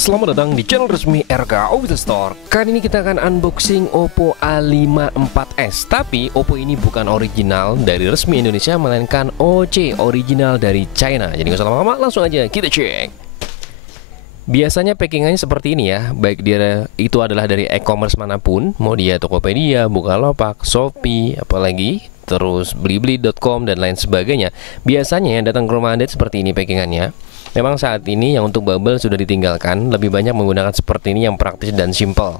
Selamat datang di channel resmi RK Official Store. Kali ini kita akan unboxing Oppo A54s. Tapi Oppo ini bukan original dari resmi Indonesia, melainkan OC, original dari China. Jadi nggak usah lama-lama, langsung aja kita cek. Biasanya packingannya seperti ini ya, baik dia itu adalah dari e-commerce manapun, mau dia Tokopedia, Bukalapak, Shopee, apalagi terus blibli.com dan lain sebagainya. Biasanya yang datang ke rumah Anda seperti ini packingannya. Memang saat ini yang untuk bubble sudah ditinggalkan, lebih banyak menggunakan seperti ini yang praktis dan simple.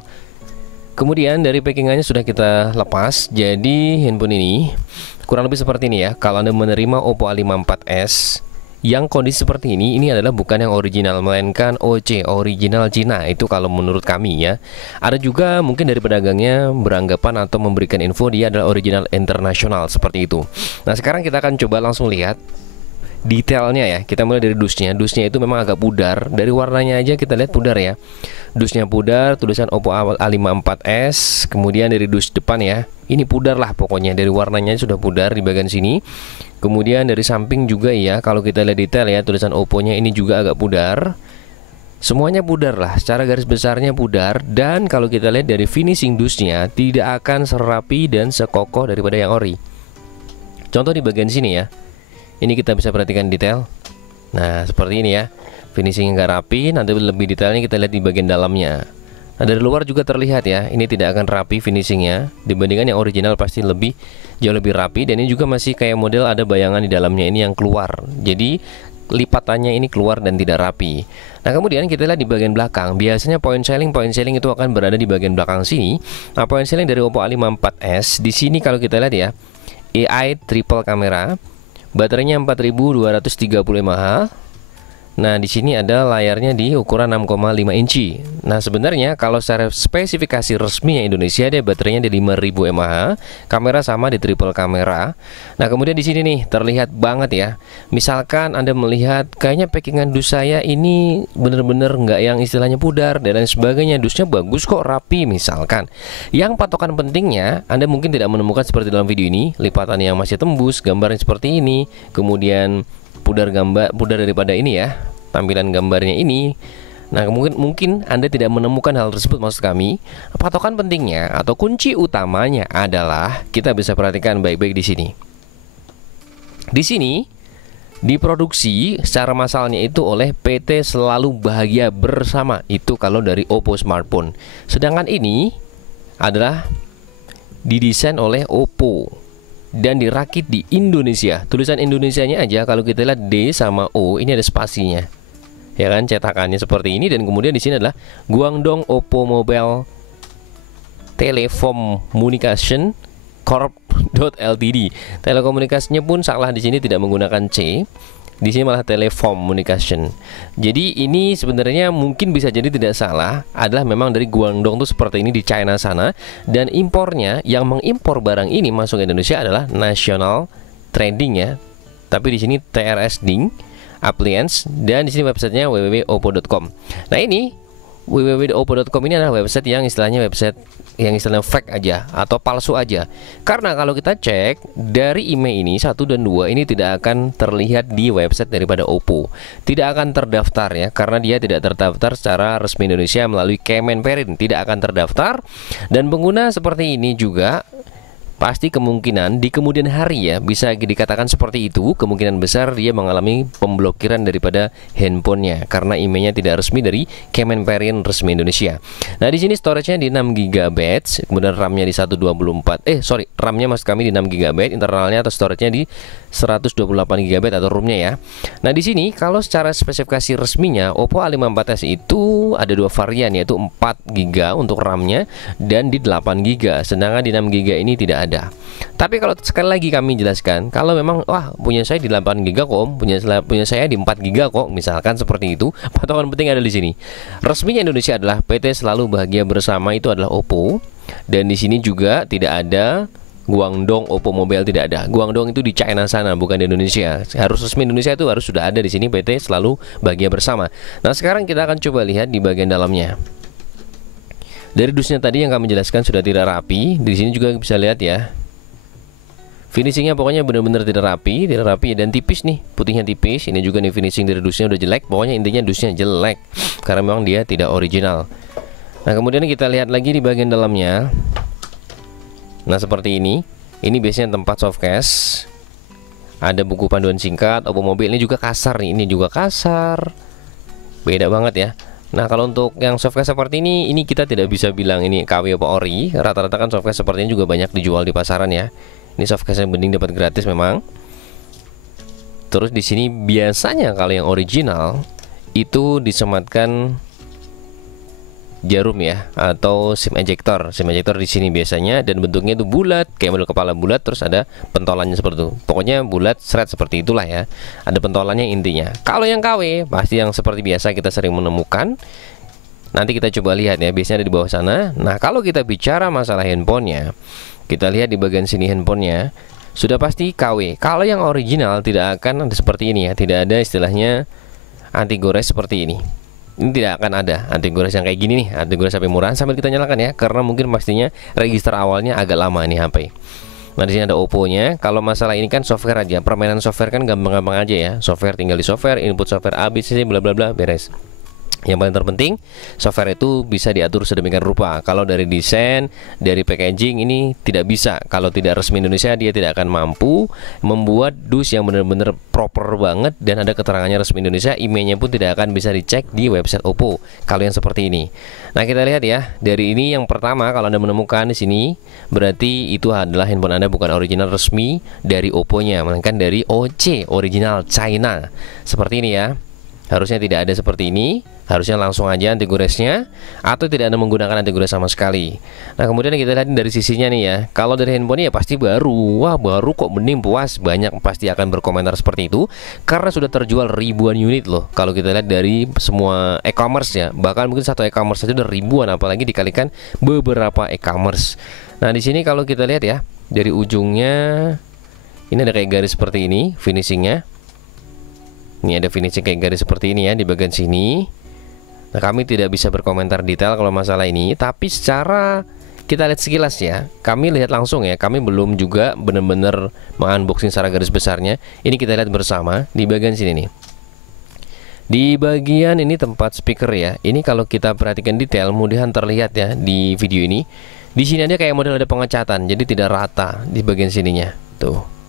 Kemudian dari packingannya sudah kita lepas. Jadi handphone ini kurang lebih seperti ini ya. Kalau Anda menerima Oppo A54s yang kondisi seperti ini adalah bukan yang original, melainkan OC, original Cina. Itu kalau menurut kami ya. Ada juga mungkin dari pedagangnya beranggapan atau memberikan info dia adalah original internasional, seperti itu. Nah sekarang kita akan coba langsung lihat detailnya ya. Kita mulai dari dusnya. Dusnya itu memang agak pudar. Dari warnanya aja kita lihat pudar ya. Dusnya pudar, tulisan Oppo A54s. Kemudian dari dus depan ya, ini pudar lah pokoknya. Dari warnanya sudah pudar di bagian sini. Kemudian dari samping juga ya, kalau kita lihat detail ya, tulisan Oppo-nya ini juga agak pudar. Semuanya pudar lah, secara garis besarnya pudar. Dan kalau kita lihat dari finishing dusnya, tidak akan serapi dan sekokoh daripada yang ori. Contoh di bagian sini ya, ini kita bisa perhatikan detail. Nah seperti ini ya, finishing nggak rapi. Nanti lebih detailnya kita lihat di bagian dalamnya. Nah dari luar juga terlihat ya, ini tidak akan rapi finishingnya. Dibandingkan yang original pasti jauh lebih rapi. Dan ini juga masih kayak model ada bayangan di dalamnya ini yang keluar. Jadi lipatannya ini keluar dan tidak rapi. Nah kemudian kita lihat di bagian belakang. Biasanya point selling itu akan berada di bagian belakang sini. Nah point selling dari Oppo A54s di sini kalau kita lihat ya, AI triple kamera. Baterainya 4230 mAh. Nah, di sini ada layarnya di ukuran 6,5 inci. Nah, sebenarnya kalau secara spesifikasi resminya Indonesia dia baterainya di 5000 mAh, kamera sama di triple kamera. Nah, kemudian di sini nih terlihat banget ya. Misalkan Anda melihat kayaknya packingan dus saya ini bener-bener nggak yang istilahnya pudar dan lain sebagainya. Dusnya bagus kok, rapi misalkan. Yang patokan pentingnya Anda mungkin tidak menemukan seperti dalam video ini, lipatan yang masih tembus, gambarnya seperti ini, kemudian pudar daripada ini ya, tampilan gambarnya ini. Nah mungkin Anda tidak menemukan hal tersebut. Maksud kami, patokan pentingnya atau kunci utamanya adalah kita bisa perhatikan baik-baik di sini. Di sini diproduksi secara massalnya itu oleh PT Selalu Bahagia Bersama. Itu kalau dari Oppo smartphone. Sedangkan ini adalah didesain oleh Oppo dan dirakit di Indonesia. Tulisan Indonesianya aja kalau kita lihat D sama O ini ada spasinya, ya kan, cetakannya seperti ini. Dan kemudian di sini adalah Guangdong Oppo Mobile Telecommunication Corp .ltd. Telekomunikasinya pun salah di sini, tidak menggunakan C. Di sini malah Telecommunication. Jadi ini sebenarnya mungkin bisa jadi tidak salah, adalah memang dari Guangdong tuh seperti ini di China sana. Dan impornya, yang mengimpor barang ini masuk ke Indonesia adalah National Trading ya. Tapi di sini TRS Ding Appliance, dan di sini websitenya www.oppo.com. Nah ini www.oppo.com ini adalah website yang istilahnya fake aja atau palsu aja. Karena kalau kita cek dari email ini 1 dan 2 ini tidak akan terlihat di website daripada Oppo. Tidak akan terdaftar ya, karena dia tidak terdaftar secara resmi Indonesia melalui Kemenperin, tidak akan terdaftar. Dan pengguna seperti ini juga pasti kemungkinan di kemudian hari ya, bisa dikatakan seperti itu, kemungkinan besar dia mengalami pemblokiran daripada handphonenya karena emailnya tidak resmi dari Kemenperin resmi Indonesia. Nah di sini storage-nya di 6 GB, kemudian RAM-nya di 124. RAM-nya maksud kami di 6 GB, internalnya atau storage-nya di 128 GB atau ROM-nya ya. Nah di sini kalau secara spesifikasi resminya Oppo A54s itu ada dua varian, yaitu 4 GB untuk RAM-nya dan di 8 GB. Sedangkan di 6 GB ini tidak ada. Tapi kalau sekali lagi kami jelaskan, kalau memang punya saya di 8 GB kok, punya saya di 4 GB kok, misalkan seperti itu, patokan penting ada di sini. Resminya Indonesia adalah PT Selalu Bahagia Bersama, itu adalah Oppo. Dan di sini juga tidak ada Guangdong Oppo Mobile, tidak ada. Guangdong itu di China sana, bukan di Indonesia. Harus resmi Indonesia itu harus sudah ada di sini PT Selalu Bahagia Bersama. Nah sekarang kita akan coba lihat di bagian dalamnya. Dari dusnya tadi yang kami jelaskan sudah tidak rapi. Di sini juga bisa lihat ya, Finishingnya pokoknya benar-benar tidak rapi dan tipis nih, putihnya tipis. Ini juga nih finishing dari dusnya udah jelek. Pokoknya intinya dusnya jelek karena memang dia tidak original. Nah kemudian kita lihat lagi di bagian dalamnya. Nah seperti ini biasanya tempat softcase. Ada buku panduan singkat, Oppo mobil. Ini juga kasar nih, ini juga kasar. Beda banget ya. Nah kalau untuk yang softcase seperti ini kita tidak bisa bilang ini KW apa ori. Rata-rata kan softcase seperti ini juga banyak dijual di pasaran ya. Ini softcase yang mending dapat gratis memang. Terus di sini biasanya kalau yang original itu disematkan jarum ya, atau SIM ejector. SIM ejector di sini biasanya, dan bentuknya itu bulat kayak model kepala bulat, terus ada pentolannya seperti itu. Pokoknya bulat seret seperti itulah ya. Ada pentolannya intinya. Kalau yang KW pasti yang seperti biasa kita sering menemukan. Nanti kita coba lihat ya, biasanya ada di bawah sana. Nah kalau kita bicara masalah handphonenya, kita lihat di bagian sini handphonenya sudah pasti KW. Kalau yang original tidak akan ada seperti ini ya, tidak ada istilahnya anti gores seperti ini. Ini tidak akan ada anti gores yang kayak gini nih, anti gores HP murahan. Sambil kita nyalakan ya, karena mungkin pastinya register awalnya agak lama nih HP. Nah di sini ada Oppo-nya. Kalau masalah ini kan software aja, permainan software kan gampang-gampang aja ya. Software tinggal di software, input software A, B, C, bla bla bla, beres. Yang paling terpenting, software itu bisa diatur sedemikian rupa. Kalau dari desain, dari packaging ini tidak bisa. Kalau tidak resmi Indonesia, dia tidak akan mampu membuat dus yang benar-benar proper banget dan ada keterangannya resmi Indonesia. Emailnya pun tidak akan bisa dicek di website Oppo kalau yang seperti ini. Nah kita lihat ya, dari ini yang pertama kalau Anda menemukan di sini, berarti itu adalah handphone Anda bukan original resmi dari Oppo-nya, melainkan dari OC, original China. Seperti ini ya. Harusnya tidak ada seperti ini. Harusnya langsung aja anti goresnya, atau tidak ada menggunakan anti gores sama sekali. Nah kemudian kita lihat dari sisinya nih ya. Kalau dari handphone ya pasti baru. Wah baru kok, mending puas. Banyak pasti akan berkomentar seperti itu, karena sudah terjual ribuan unit loh. Kalau kita lihat dari semua e-commerce ya, bahkan mungkin satu e-commerce saja udah ribuan, apalagi dikalikan beberapa e-commerce. Nah di sini kalau kita lihat ya, dari ujungnya ini ada kayak garis seperti ini finishingnya. Ini ada finishing kayak garis seperti ini ya di bagian sini. Nah kami tidak bisa berkomentar detail kalau masalah ini, tapi secara kita lihat sekilas ya, kami lihat langsung ya, kami belum juga benar-benar mengunboxing secara garis besarnya. Ini kita lihat bersama di bagian sini nih. Di bagian ini tempat speaker ya. Ini kalau kita perhatikan detail, mudahan terlihat ya di video ini. Di sini ada kayak model ada pengecatan, jadi tidak rata di bagian sininya. Tuh.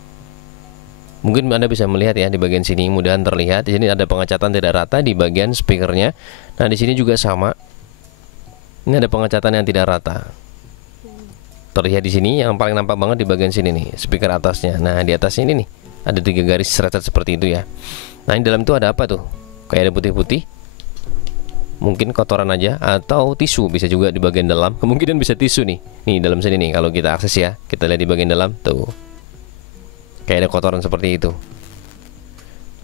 Mungkin Anda bisa melihat ya di bagian sini, mudahan terlihat. Di sini ada pengecatan tidak rata di bagian speakernya. Nah di sini juga sama. Ini ada pengecatan yang tidak rata. Terlihat di sini, yang paling nampak banget di bagian sini nih, speaker atasnya. Nah di atasnya ini nih, ada 3 garis seret seperti itu ya. Nah di dalam itu ada apa tuh? Kayak ada putih-putih. Mungkin kotoran aja, atau tisu bisa juga di bagian dalam. Kemungkinan bisa tisu nih. Nih dalam sini nih, kalau kita akses ya, kita lihat di bagian dalam tuh. Kayak ada kotoran seperti itu.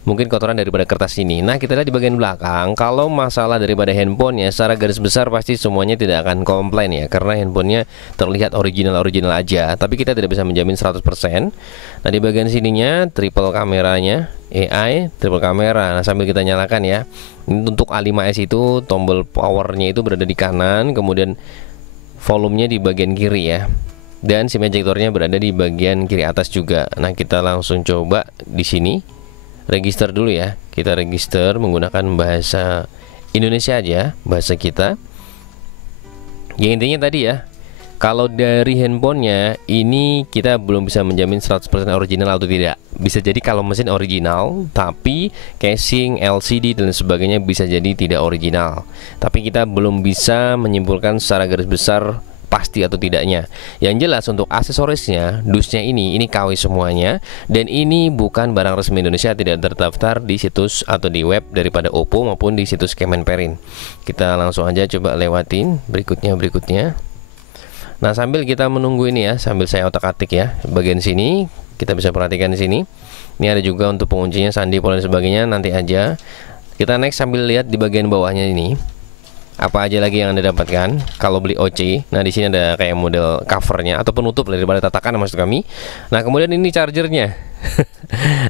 Mungkin kotoran daripada kertas ini. Nah kita lihat di bagian belakang. Kalau masalah daripada handphonenya, secara garis besar pasti semuanya tidak akan komplain ya, karena handphonenya terlihat original-original aja. Tapi kita tidak bisa menjamin 100%. Nah di bagian sininya triple kameranya, AI triple kamera. Nah sambil kita nyalakan ya, ini untuk A5s itu tombol powernya itu berada di kanan, kemudian volumenya di bagian kiri ya, dan SIM ejectornya berada di bagian kiri atas juga. Nah kita langsung coba di sini register dulu ya. Kita register menggunakan bahasa Indonesia aja, bahasa kita. Ya intinya tadi ya, kalau dari handphonenya ini kita belum bisa menjamin 100% original atau tidak. Bisa jadi kalau mesin original, tapi casing, LCD dan sebagainya bisa jadi tidak original. Tapi kita belum bisa menyimpulkan secara garis besar pasti atau tidaknya. Yang jelas untuk aksesorisnya, dusnya ini KW semuanya, dan ini bukan barang resmi Indonesia, tidak terdaftar di situs atau di web daripada Oppo maupun di situs Kemenperin. Kita langsung aja coba lewatin berikutnya. Nah sambil kita menunggu ini ya, sambil saya otak-atik ya, bagian sini kita bisa perhatikan di sini. Ini ada juga untuk penguncinya, sandi, pola dan sebagainya, nanti aja. Kita next sambil lihat di bagian bawahnya ini. Apa aja lagi yang Anda dapatkan kalau beli OC. Nah di sini ada kayak model covernya atau penutup daripada tatakan maksud kami. Nah kemudian ini chargernya.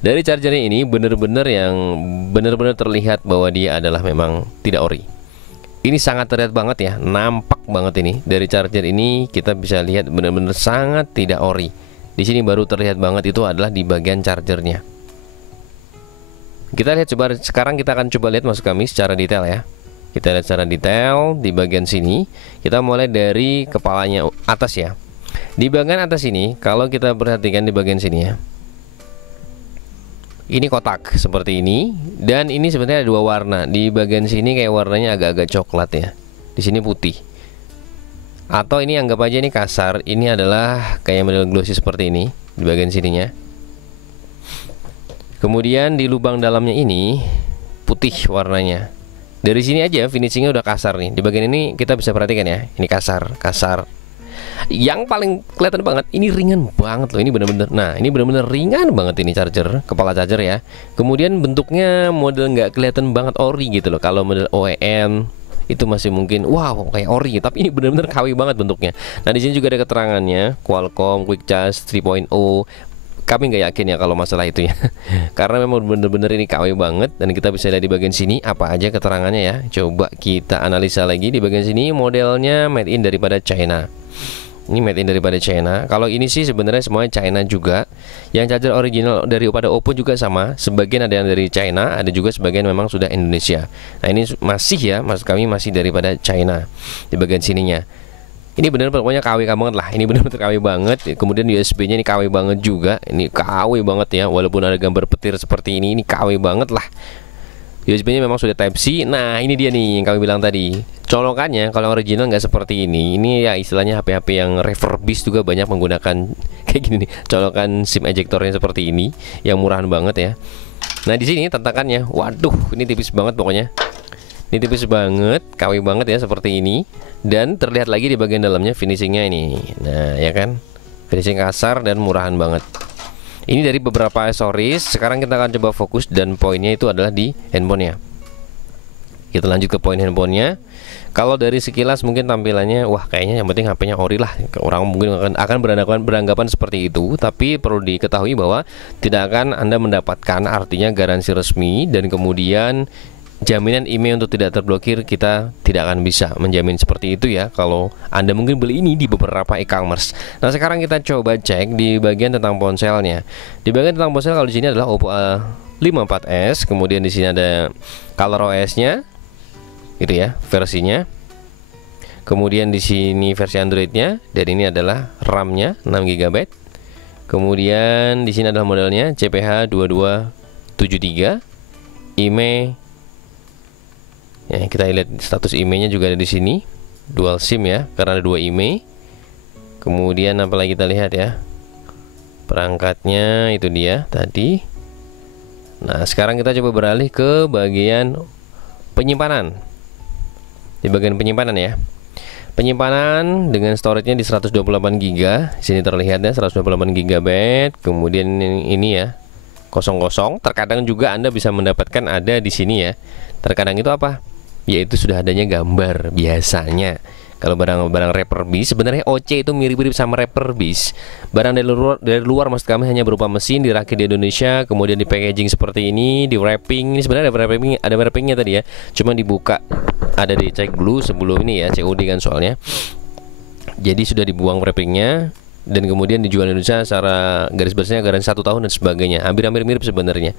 Dari chargernya ini benar-benar terlihat bahwa dia adalah memang tidak ori. Ini sangat terlihat banget ya, nampak banget ini. Dari charger ini kita bisa lihat benar-benar sangat tidak ori. Di sini baru terlihat banget itu adalah di bagian chargernya. Kita lihat coba sekarang, kita akan coba lihat maksud kami secara detail ya. Kita lihat secara detail di bagian sini. Kita mulai dari kepalanya atas ya. Di bagian atas ini, kalau kita perhatikan di bagian sini ya, ini kotak seperti ini, dan ini sebenarnya ada dua warna. Di bagian sini kayak warnanya agak-agak coklat ya. Di sini putih. Atau ini anggap aja ini kasar. Ini adalah kayak model glossy seperti ini di bagian sininya. Kemudian di lubang dalamnya ini putih warnanya. Dari sini aja finishingnya udah kasar nih. Di bagian ini kita bisa perhatikan ya, ini kasar. Yang paling kelihatan banget, ini ringan banget loh. Ini bener-bener, nah ini bener-bener ringan banget ini charger, kepala charger ya. Kemudian bentuknya model nggak kelihatan banget ori gitu loh. Kalau model OEM itu masih mungkin wow kayak ori, tapi ini bener-bener KW banget bentuknya. Nah di sini juga ada keterangannya, Qualcomm Quick Charge 3.0. Kami nggak yakin ya kalau masalah itu ya, karena memang bener-bener ini KW banget. Dan kita bisa lihat di bagian sini apa aja keterangannya ya. Coba kita analisa lagi di bagian sini, modelnya made in daripada China. Ini made in daripada China. Kalau ini sih sebenarnya semuanya China juga. Yang charger original daripada Oppo juga sama. Sebagian ada yang dari China, ada juga sebagian memang sudah Indonesia. Nah ini masih ya, maksud kami masih daripada China di bagian sininya. Ini bener pokoknya KW banget lah. Ini bener-bener KW banget. Kemudian USB-nya ini KW banget juga. Ini KW banget ya. Walaupun ada gambar petir seperti ini KW banget lah. USB-nya memang sudah Type C. Nah ini dia nih yang kami bilang tadi. Colokannya kalau original nggak seperti ini. Ini ya istilahnya HP-HP yang refurbished juga banyak menggunakan kayak gini nih. Colokan SIM ejectornya seperti ini, yang murahan banget ya. Nah di sini tantangannya, waduh ini tipis banget pokoknya. Ini tipis banget, KW banget ya seperti ini. Dan terlihat lagi di bagian dalamnya finishingnya ini. Nah ya kan, finishing kasar dan murahan banget. Ini dari beberapa aksesoris. Sekarang kita akan coba fokus dan poinnya itu adalah di handphonenya. Kita lanjut ke poin handphonenya. Kalau dari sekilas mungkin tampilannya, wah kayaknya yang penting HP-nya ori lah. Orang mungkin akan beranggapan seperti itu. Tapi perlu diketahui bahwa tidak akan Anda mendapatkan artinya garansi resmi, dan kemudian jaminan email untuk tidak terblokir. Kita tidak akan bisa menjamin seperti itu ya kalau Anda mungkin beli ini di beberapa e-commerce. Nah sekarang kita coba cek di bagian tentang ponselnya. Di bagian tentang ponsel, kalau di sini adalah Oppo A54s. Kemudian di sini ada ColorOS-nya, gitu ya versinya. Kemudian di sini versi Android-nya, dan ini adalah RAM-nya 6 GB. Kemudian di sini adalah modelnya CPH2273, IMEI. Ya, kita lihat status IMEI-nya juga ada di sini, dual SIM ya, karena ada 2 IMEI. Kemudian apalagi kita lihat ya, perangkatnya itu dia tadi. Nah sekarang kita coba beralih ke bagian penyimpanan. Di bagian penyimpanan ya, penyimpanan dengan storage-nya di 128 GB. Sini terlihatnya 128 GB. Kemudian ini ya kosong-kosong. Terkadang juga Anda bisa mendapatkan ada di sini ya. Terkadang itu apa? Yaitu sudah adanya gambar biasanya. Kalau barang-barang refurbished, sebenarnya OC itu mirip-mirip sama refurbished. Barang dari luar maksud kami hanya berupa mesin dirakit di Indonesia, kemudian di packaging seperti ini, di wrapping. Ini sebenarnya ada wrappingnya tadi ya. Cuma dibuka, ada dicek dulu sebelum ini ya, COD kan soalnya. Jadi sudah dibuang wrappingnya, dan kemudian dijual di Indonesia secara garis besarnya garansi 1 tahun dan sebagainya. Hampir-hampir mirip sebenarnya.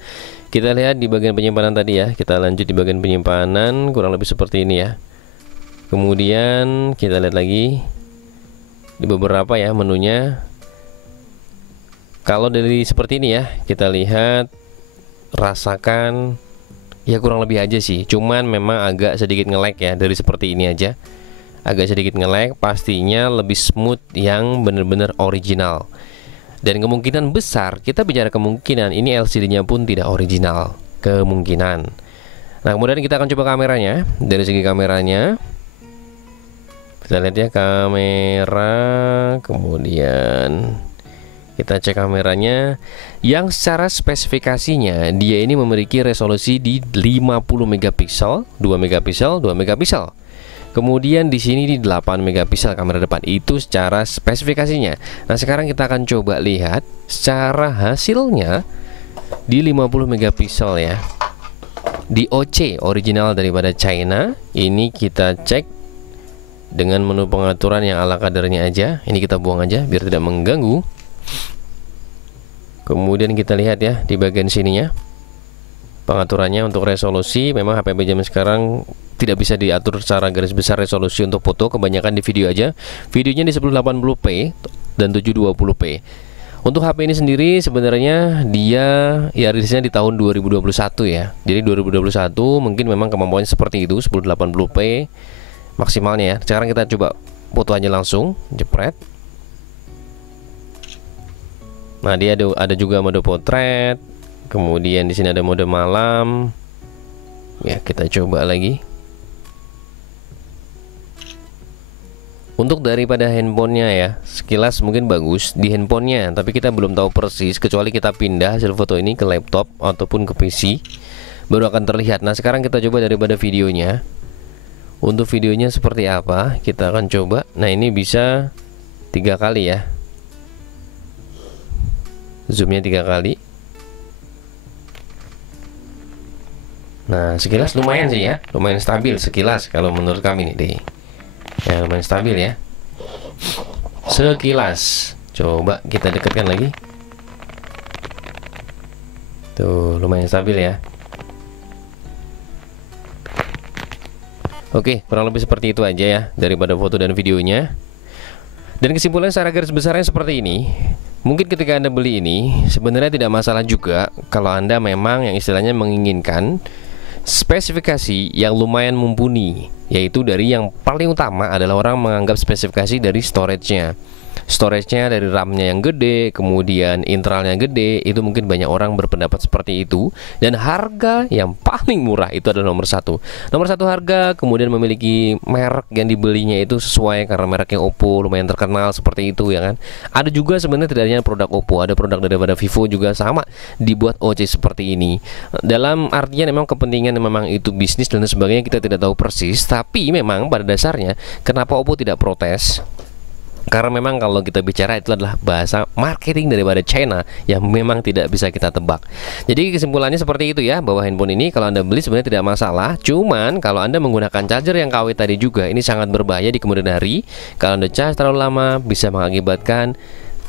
Kita lihat di bagian penyimpanan tadi ya. Kita lanjut di bagian penyimpanan, kurang lebih seperti ini ya. Kemudian kita lihat lagi di beberapa ya menunya. Kalau dari seperti ini ya, kita lihat, rasakan ya kurang lebih aja sih. Cuman memang agak sedikit nge-lag ya dari seperti ini aja. Agak sedikit nge-lag, pastinya lebih smooth yang benar-benar original. Dan kemungkinan besar, kita bicara kemungkinan, ini LCD-nya pun tidak original, kemungkinan. Nah kemudian kita akan coba kameranya. Dari segi kameranya, kita lihat ya kamera, kemudian kita cek kameranya. Yang secara spesifikasinya dia ini memiliki resolusi di 50 megapiksel, 2 megapiksel, 2 megapiksel. Kemudian di sini di 8 megapiksel kamera depan, itu secara spesifikasinya. Nah sekarang kita akan coba lihat secara hasilnya di 50 megapiksel ya. Di OC original daripada China. Ini kita cek dengan menu pengaturan yang ala kadarnya aja. Ini kita buang aja biar tidak mengganggu. Kemudian kita lihat ya di bagian sininya pengaturannya untuk resolusi. Memang HP zaman sekarang tidak bisa diatur secara garis besar resolusi untuk foto, kebanyakan di video aja. Videonya di 1080p dan 720p. Untuk HP ini sendiri sebenarnya dia ya rilisnya di tahun 2021 ya. Jadi 2021 mungkin memang kemampuannya seperti itu, 1080p maksimalnya ya. Sekarang kita coba foto aja langsung, jepret. Nah, dia ada juga mode potret. Kemudian di sini ada mode malam. Ya, kita coba lagi. Untuk daripada handphonenya ya, sekilas mungkin bagus di handphonenya, tapi kita belum tahu persis kecuali kita pindah hasil foto ini ke laptop ataupun ke PC, baru akan terlihat. Nah, sekarang kita coba daripada videonya. Untuk videonya seperti apa? Kita akan coba. Nah, ini bisa 3 kali ya. Zoomnya 3 kali. Nah, sekilas lumayan sih ya, lumayan stabil sekilas kalau menurut kami nih deh. Ya, lumayan stabil ya. Sekilas. Coba kita dekatkan lagi. Tuh, lumayan stabil ya. Oke, kurang lebih seperti itu aja ya daripada foto dan videonya. Dan kesimpulan secara garis besarnya seperti ini. Mungkin ketika Anda beli ini sebenarnya tidak masalah juga kalau Anda memang yang istilahnya menginginkan spesifikasi yang lumayan mumpuni, yaitu dari yang paling utama adalah orang menganggap spesifikasi dari storage-nya dari RAM-nya yang gede, kemudian internalnya gede. Itu mungkin banyak orang berpendapat seperti itu. Dan harga yang paling murah itu adalah nomor satu harga, kemudian memiliki merek yang dibelinya itu sesuai karena mereknya Oppo lumayan terkenal seperti itu ya kan. Ada juga sebenarnya tidak hanya produk Oppo, ada produk daripada Vivo juga sama dibuat OC seperti ini. Dalam artinya memang kepentingan memang itu bisnis dan sebagainya, kita tidak tahu persis. Tapi memang pada dasarnya kenapa Oppo tidak protes? Karena memang kalau kita bicara itu adalah bahasa marketing daripada China yang memang tidak bisa kita tebak. Jadi kesimpulannya seperti itu ya, bahwa handphone ini kalau Anda beli sebenarnya tidak masalah. Cuman kalau Anda menggunakan charger yang KW tadi juga, ini sangat berbahaya di kemudian hari. Kalau Anda charge terlalu lama bisa mengakibatkan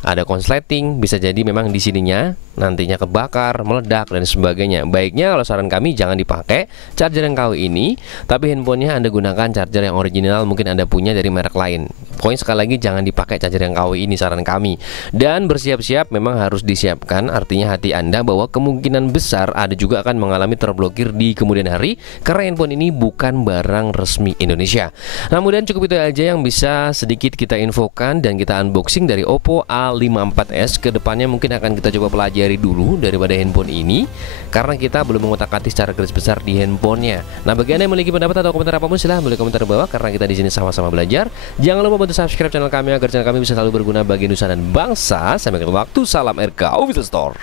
ada konsleting, bisa jadi memang di sininya nantinya kebakar, meledak dan sebagainya. Baiknya kalau saran kami jangan dipakai charger yang KW ini, tapi handphonenya Anda gunakan charger yang original, mungkin Anda punya dari merek lain. Pokoknya sekali lagi jangan dipakai charger yang KW ini, saran kami. Dan bersiap-siap memang harus disiapkan, artinya hati Anda bahwa kemungkinan besar ada juga akan mengalami terblokir di kemudian hari karena handphone ini bukan barang resmi Indonesia. Nah, kemudian cukup itu aja yang bisa sedikit kita infokan dan kita unboxing dari Oppo A54s. Kedepannya mungkin akan kita coba pelajari dulu daripada handphone ini karena kita belum mengotak-atik secara garis besar di handphonenya. Nah, bagi Anda yang memiliki pendapat atau komentar apapun silahkan boleh komentar di bawah karena kita di sini sama-sama belajar. Jangan lupa bantu subscribe channel kami agar channel kami bisa selalu berguna bagi nusa dan bangsa. Sampai ketemu waktu, salam RK Official Store.